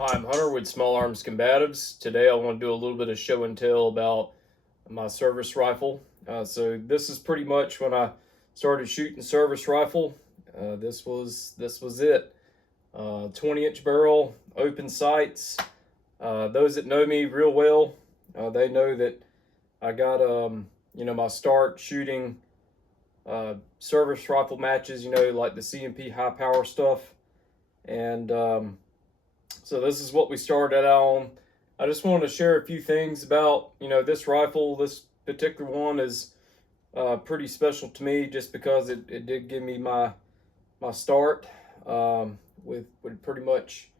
Hi, I'm Hunter with Small Arms Combatives. Today I want to do a little bit of show and tell about my service rifle. So this is pretty much when I started shooting service rifle. This was it. 20-inch barrel, open sights. Those that know me real well, they know that I got my start shooting service rifle matches. Like the CMP high power stuff, and so this is what we started out on. I just wanted to share a few things about, this rifle. This particular one is pretty special to me just because it did give me my start with pretty much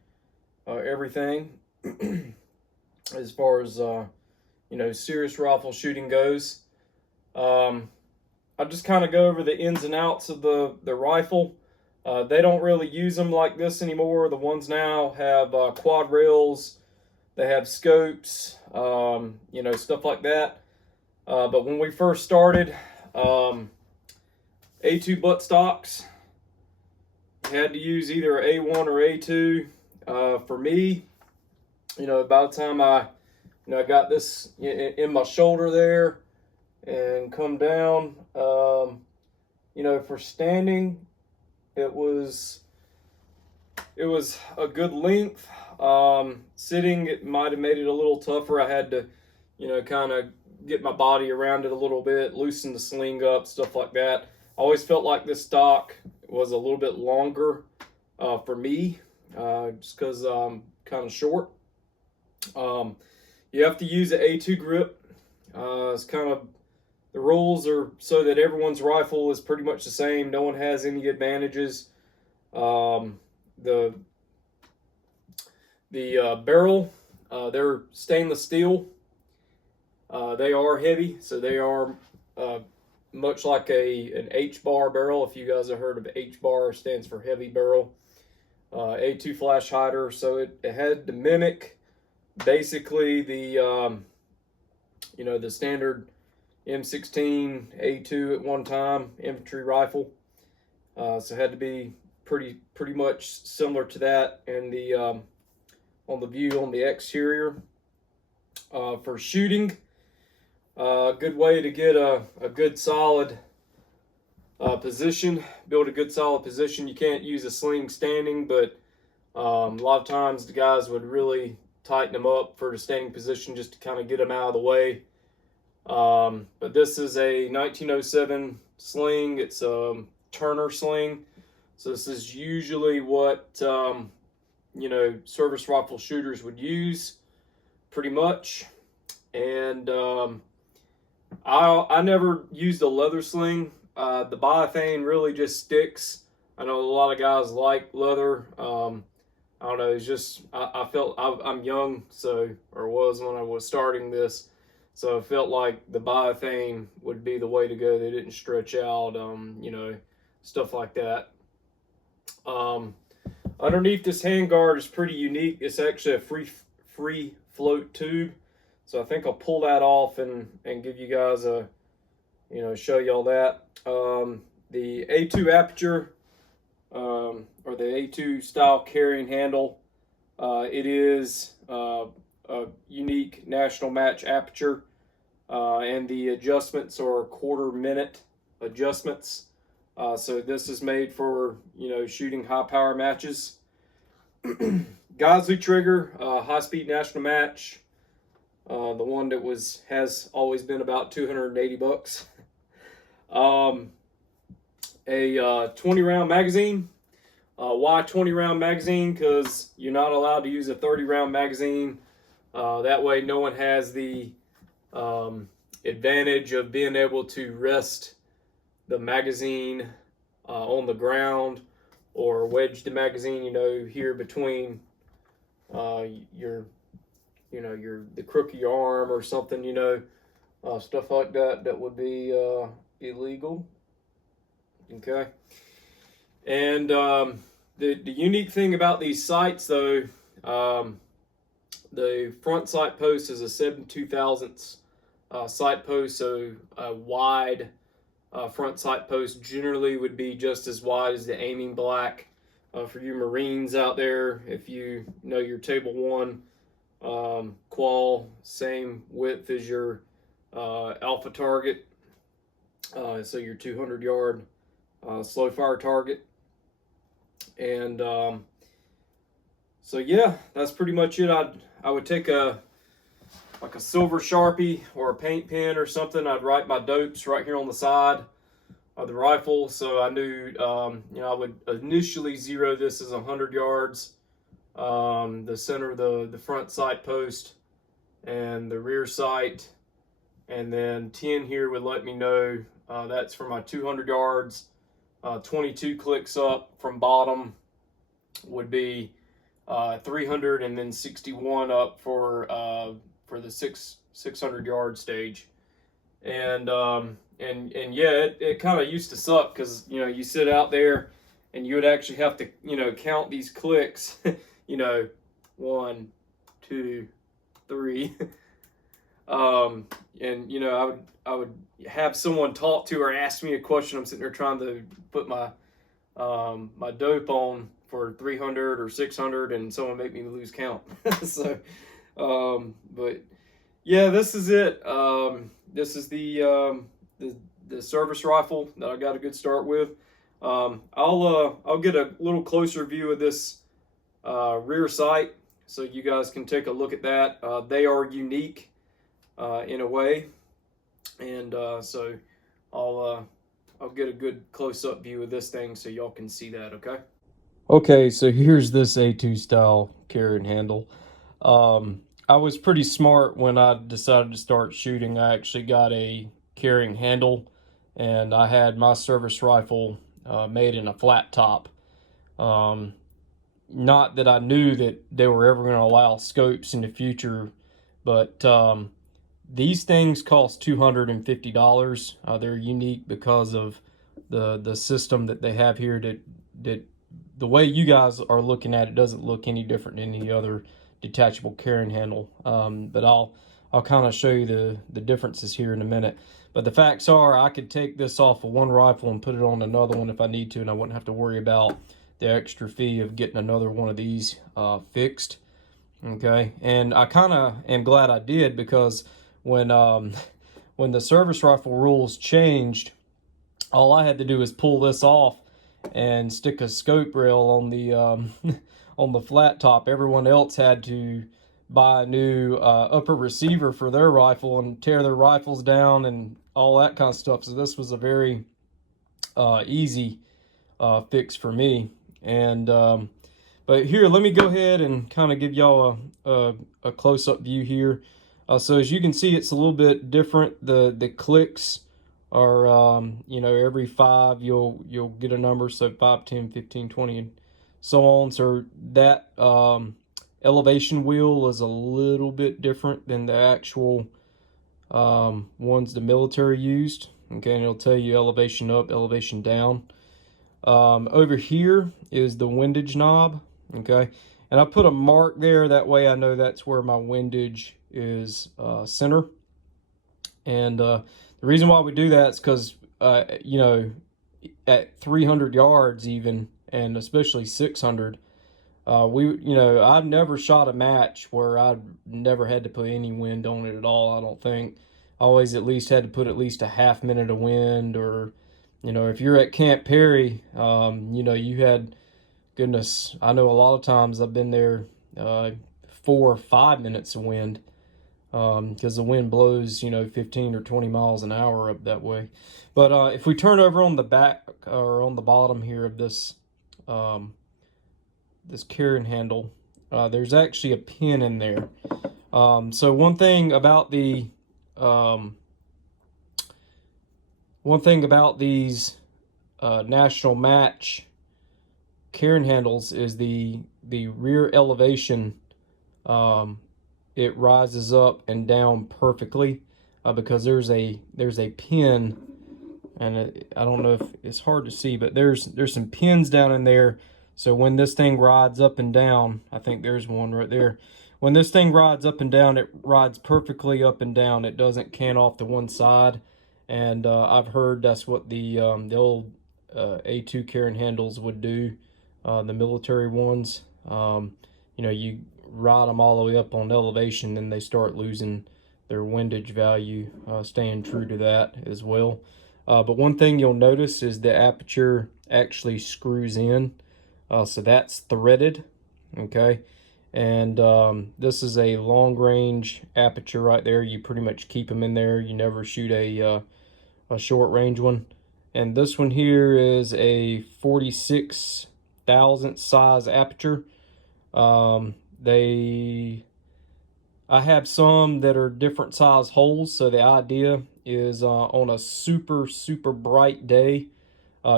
everything as far as, serious rifle shooting goes. I'll just kind of go over the ins and outs of the rifle. They don't really use them like this anymore. The ones now have quad rails, they have scopes, stuff like that. But when we first started, A2 buttstocks, you had to use either A1 or A2. For me, by the time I got this in my shoulder there and come down, for standing, it was a good length. Sitting, it might have made it a little tougher. I had to, kind of get my body around it a little bit, loosen the sling up, stuff like that. I always felt like this stock was a little bit longer for me, just because I'm kind of short. You have to use an A2 grip. It's kind of, the rules are so that everyone's rifle is pretty much the same. No one has any advantages. The barrel, they're stainless steel. They are heavy, so they are much like an H-bar barrel. If you guys have heard of H-bar, stands for heavy barrel. A2 flash hider, so it had to mimic basically the the standard M16 A2 at one time infantry rifle. So it had to be pretty much similar to that. And the on the view on the exterior, for shooting, a good way to get a good solid position, build a good solid position. You can't use a sling standing, but a lot of times the guys would really tighten them up for the standing position just to kind of get them out of the way. But this is a 1907 sling. It's a Turner sling. So this is usually what, service rifle shooters would use pretty much. And I never used a leather sling. The biothane really just sticks. I know a lot of guys like leather. I don't know, it's just, I felt, I'm young, so, or was when I was starting this. So I felt like the biothane would be the way to go. They didn't stretch out, stuff like that. Underneath this handguard is pretty unique. It's actually a free float tube. So I think I'll pull that off and give you guys a, show y'all that. The A2 aperture, or the A2 style carrying handle, it is a unique national match aperture, and the adjustments are 1/4 minute adjustments. So this is made for, shooting high power matches. Gosley trigger, high speed national match. The one that has always been about $280. A 20 round magazine. Why 20 round magazine? Because you're not allowed to use a 30 round magazine. That way no one has the advantage of being able to rest the magazine on the ground, or wedge the magazine, here between the crook of your arm or something, stuff like that. That would be illegal. Okay. And the unique thing about these sights, though, the front sight post is a 7/2 thousandths sight post, so a wide front sight post generally would be just as wide as the aiming black for you Marines out there, if you know your table one qual, same width as your alpha target, so your 200-yard slow fire target. And so yeah, that's pretty much it. I would take a silver Sharpie or a paint pen or something. I'd write my dopes right here on the side of the rifle, so I knew, I would initially zero this as 100 yards, the center of the front sight post and the rear sight, and then 10 here would let me know that's for my 200 yards. 22 clicks up from bottom would be 300, and then 61 up for the 600 yard stage. And yeah, it kind of used to suck, because you sit out there and you would actually have to count these clicks. 1, 2, 3. And I would have someone talk to or ask me a question. I'm sitting there trying to put my my dope on for 300 or 600, and someone make me lose count. So, but yeah, this is it. This is the service rifle that I got a good start with. I'll get a little closer view of this rear sight, so you guys can take a look at that. They are unique in a way, and so I'll get a good close-up view of this thing so y'all can see that. Okay, so here's this A2 style carry handle. I was pretty smart when I decided to start shooting. I actually got a carrying handle, and I had my service rifle made in a flat top. Not that I knew that they were ever going to allow scopes in the future, but these things cost $250. They're unique because of the system that they have here. That the way you guys are looking at it doesn't look any different than any other detachable carrying handle. But I'll kind of show you the differences here in a minute. But the facts are, I could take this off of one rifle and put it on another one if I need to, and I wouldn't have to worry about the extra fee of getting another one of these fixed. Okay, and I kind of am glad I did, because when the service rifle rules changed, all I had to do was pull this off and stick a scope rail on the on the flat top. Everyone else had to buy a new upper receiver for their rifle and tear their rifles down and all that kind of stuff. So this was a very easy fix for me. And but here, let me go ahead and kind of give y'all a close-up view here. So as you can see, it's a little bit different. The clicks are every 5 you'll get a number, so 5, 10, 15, 20, and so on. So that elevation wheel is a little bit different than the actual ones the military used. Okay, and it'll tell you elevation up, elevation down. Over here is the windage knob. Okay, and I put a mark there, that way I know that's where my windage is center. And the reason why we do that is because at 300 yards even, and especially 600, I've never shot a match where I've never had to put any wind on it at all. I don't think. I always at least had to put at least a half minute of wind, or if you're at Camp Perry, you had, goodness, I know a lot of times I've been there 4 or 5 minutes of wind, because the wind blows 15 or 20 miles an hour up that way. But if we turn over on the back or on the bottom here of this this carrying handle, there's actually a pin in there. So one thing about these national match carrying handles is the rear elevation. It rises up and down perfectly because there's a pin, and I don't know if it's hard to see, but there's some pins down in there. So when this thing rides up and down, I think there's one right there. When this thing rides up and down, it rides perfectly up and down. It doesn't cant off to one side. And I've heard that's what the old A2 carrying handles would do. the military ones. You know, you ride them all the way up on elevation, then they start losing their windage value, staying true to that as well. But one thing you'll notice is the aperture actually screws in, so that's threaded, okay? And this is a long range aperture right there. You pretty much keep them in there. You never shoot a short range one. And this one here is a 46 thousandth size aperture. I have some that are different size holes, so the idea is on a super bright day,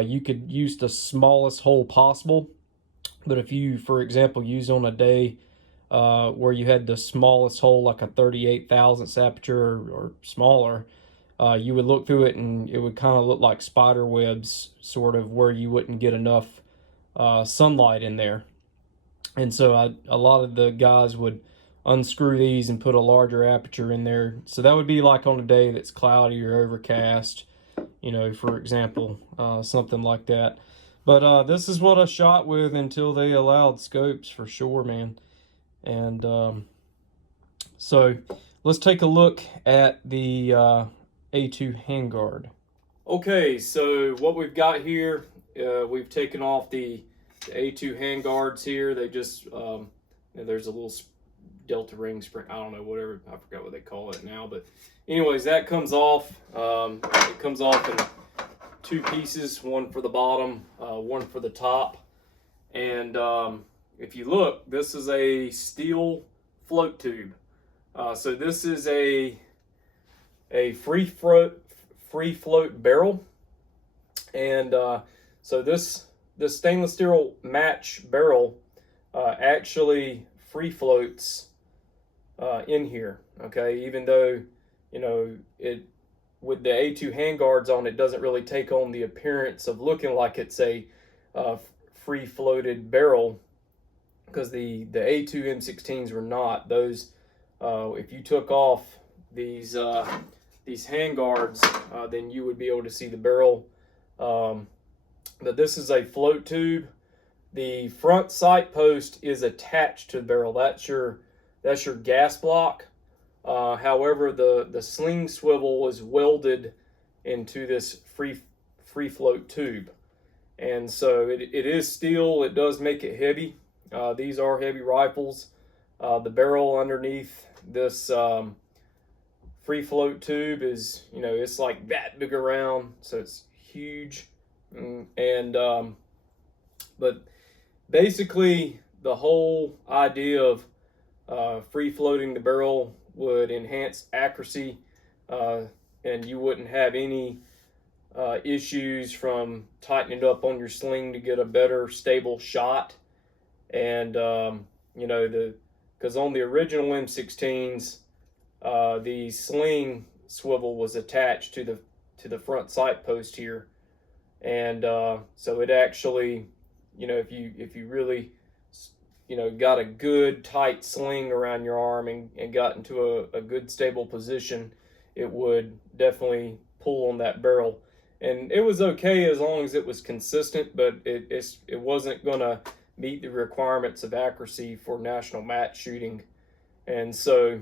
you could use the smallest hole possible. But if you, for example, use on a day where you had the smallest hole, like a 38 thousandths aperture or smaller, you would look through it and it would kind of look like spider webs, sort of, where you wouldn't get enough sunlight in there. And so a lot of the guys would unscrew these and put a larger aperture in there. So that would be like on a day that's cloudy or overcast, you know, for example, something like that. But this is what I shot with until they allowed scopes, for sure, man. And so let's take a look at the A2 handguard. Okay, so what we've got here, we've taken off the A2 handguards here. They just, there's a little delta ring spring, I don't know, whatever, I forgot what they call it now. But anyways, that comes off. It comes off in two pieces, one for the bottom, one for the top. And if you look, this is a steel float tube. So this is a free float barrel. And so this stainless steel match barrel actually free floats in here, okay? Even though, you know, it, with the A2 handguards on, it doesn't really take on the appearance of looking like it's a free floated barrel, because the A2 M16s were not. Those, if you took off these handguards, then you would be able to see the barrel. But this is a float tube. The front sight post is attached to the barrel. That's your gas block. However, the sling swivel is welded into this free float tube, and so it is steel. It does make it heavy. These are heavy rifles. The barrel underneath this free float tube is, you know, it's like that big around, so it's huge. And but basically the whole idea of free floating the barrel would enhance accuracy, and you wouldn't have any issues from tightening it up on your sling to get a better stable shot. And you know, because on the original M16s, the sling swivel was attached to the front sight post here, and so it actually, you know, if you really, you know, got a good tight sling around your arm and got into a good stable position, it would definitely pull on that barrel. And it was okay as long as it was consistent, but it wasn't gonna meet the requirements of accuracy for national match shooting. And so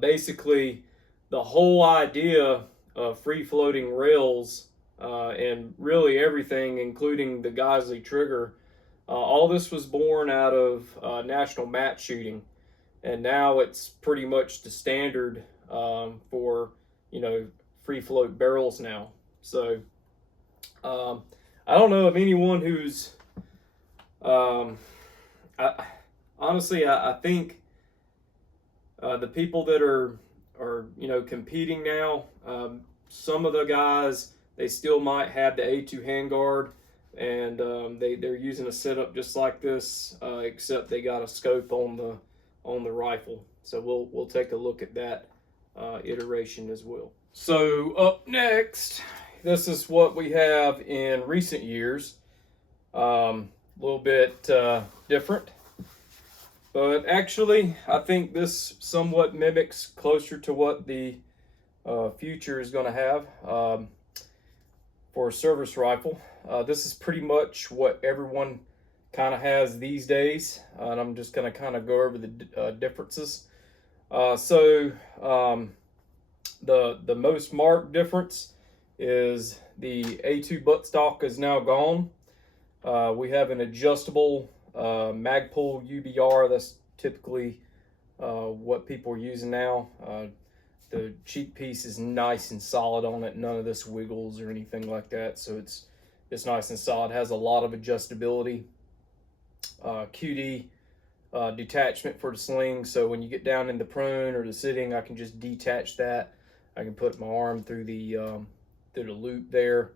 basically the whole idea of free floating rails, and really everything, including the Geisley trigger, all this was born out of national match shooting, and now it's pretty much the standard for, you know, free float barrels now. So I don't know of anyone who's honestly, I think the people that are you know, competing now, some of the guys, they still might have the A2 handguard, and they're using a setup just like this, except they got a scope on the rifle. So we'll take a look at that iteration as well. So up next, this is what we have in recent years. A little bit different, but actually I think this somewhat mimics closer to what the future is going to have for a service rifle. This is pretty much what everyone kind of has these days, and I'm just going to kind of go over the differences. So the most marked difference is the A2 buttstock is now gone. We have an adjustable Magpul UBR. That's typically what people are using now. The cheek piece is nice and solid on it. None of this wiggles or anything like that. So it's nice and solid. It has a lot of adjustability. QD detachment for the sling. So when you get down in the prone or the sitting, I can just detach that. I can put my arm through the loop there.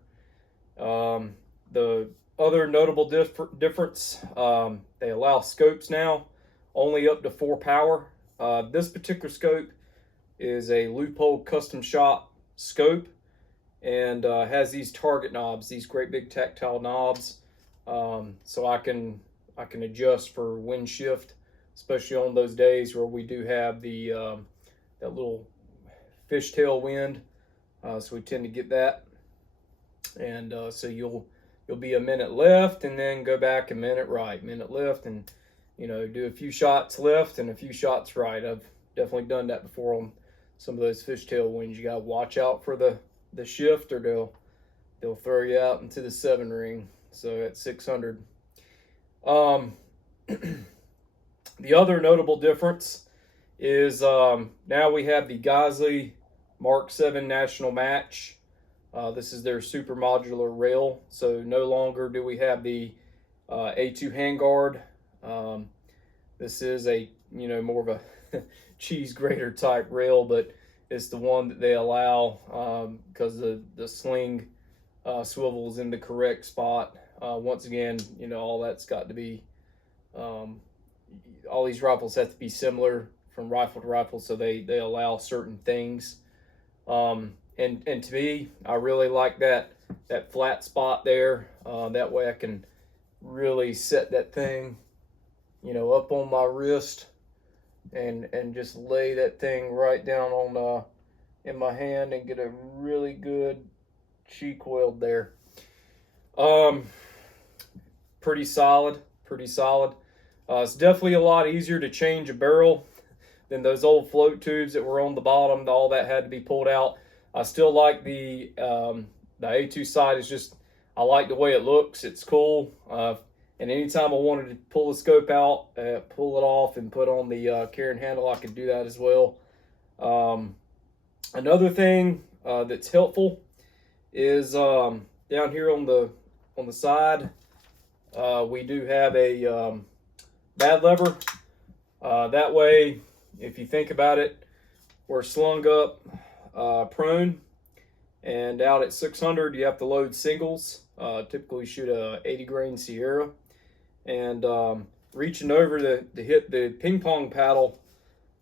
The other notable difference, they allow scopes now only up to 4 power. This particular scope is a loophole custom shop scope, and has these target knobs, these great big tactile knobs, so I can adjust for wind shift, especially on those days where we do have the that little fishtail wind. So we tend to get that, and so you'll be a minute left and then go back a minute right, minute left, and do a few shots left and a few shots right. I've definitely done that before on some of those fishtail winds. You gotta watch out for the shift, or they'll throw you out into the 7 ring. So at 600. The other notable difference is now we have the Geisley Mark 7 National Match. This is their super modular rail. So no longer do we have the A2 handguard. This is a more of a cheese grater type rail, but it's the one that they allow because the sling swivels in the correct spot. Once again, all that's got to be, all these rifles have to be similar from rifle to rifle, so they allow certain things. And to me, I really like that flat spot there. That way I can really set that thing, up on my wrist, and just lay that thing right down on in my hand and get a really good cheek weld there. Pretty solid. It's definitely a lot easier to change a barrel than those old float tubes that were on the bottom. All that had to be pulled out. I still like the A2 side. Is just, I like the way it looks. It's cool. And anytime I wanted to pull the scope out, pull it off, and put on the carrying handle, I could do that as well. Another thing that's helpful is down here on the side, we do have a bad lever. That way, if you think about it, we're slung up prone, and out at 600 you have to load singles. Typically shoot a 80 grain Sierra, and reaching over to hit the ping pong paddle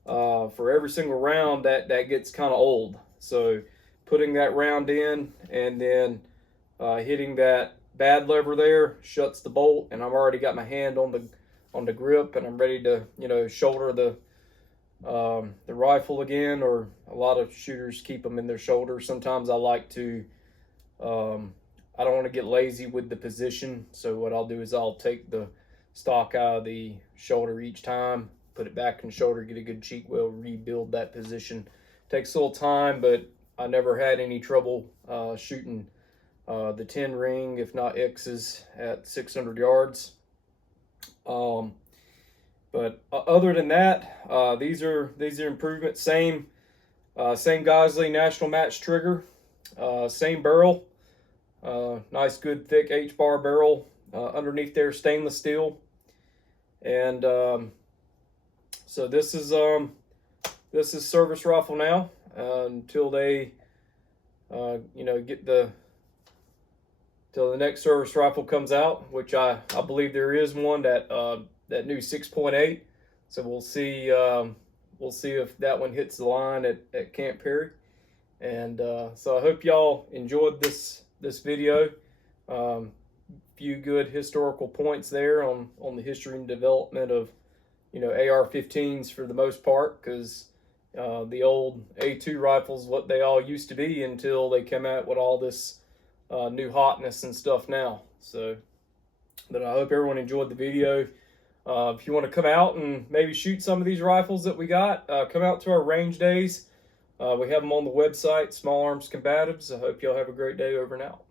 for every single round, that gets kind of old. So putting that round in and then hitting that bad lever there shuts the bolt, and I've already got my hand on the grip, and I'm ready to shoulder the rifle again. Or a lot of shooters keep them in their shoulder. Sometimes I like to I don't want to get lazy with the position, so what I'll do is I'll take the stock out of the shoulder each time, put it back in the shoulder, get a good cheek weld, rebuild that position. Takes a little time, but I never had any trouble shooting the 10 ring, if not X's, at 600 yards. But other than that, these are improvements. Same Geisley National Match trigger, same barrel, nice good thick H-bar barrel, underneath there stainless steel, and so this is service rifle now until they get till the next service rifle comes out, which I believe there is one, that new 6.8. So we'll see if that one hits the line at Camp Perry. And so I hope y'all enjoyed this video. Few good historical points there on the history and development of AR-15s for the most part, because the old A2 rifles, what they all used to be until they came out with all this new hotness and stuff now. So, but I hope everyone enjoyed the video. If you want to come out and maybe shoot some of these rifles that we got, come out to our range days. We have them on the website, Small Arms Combatives. I hope y'all have a great day. Over and out.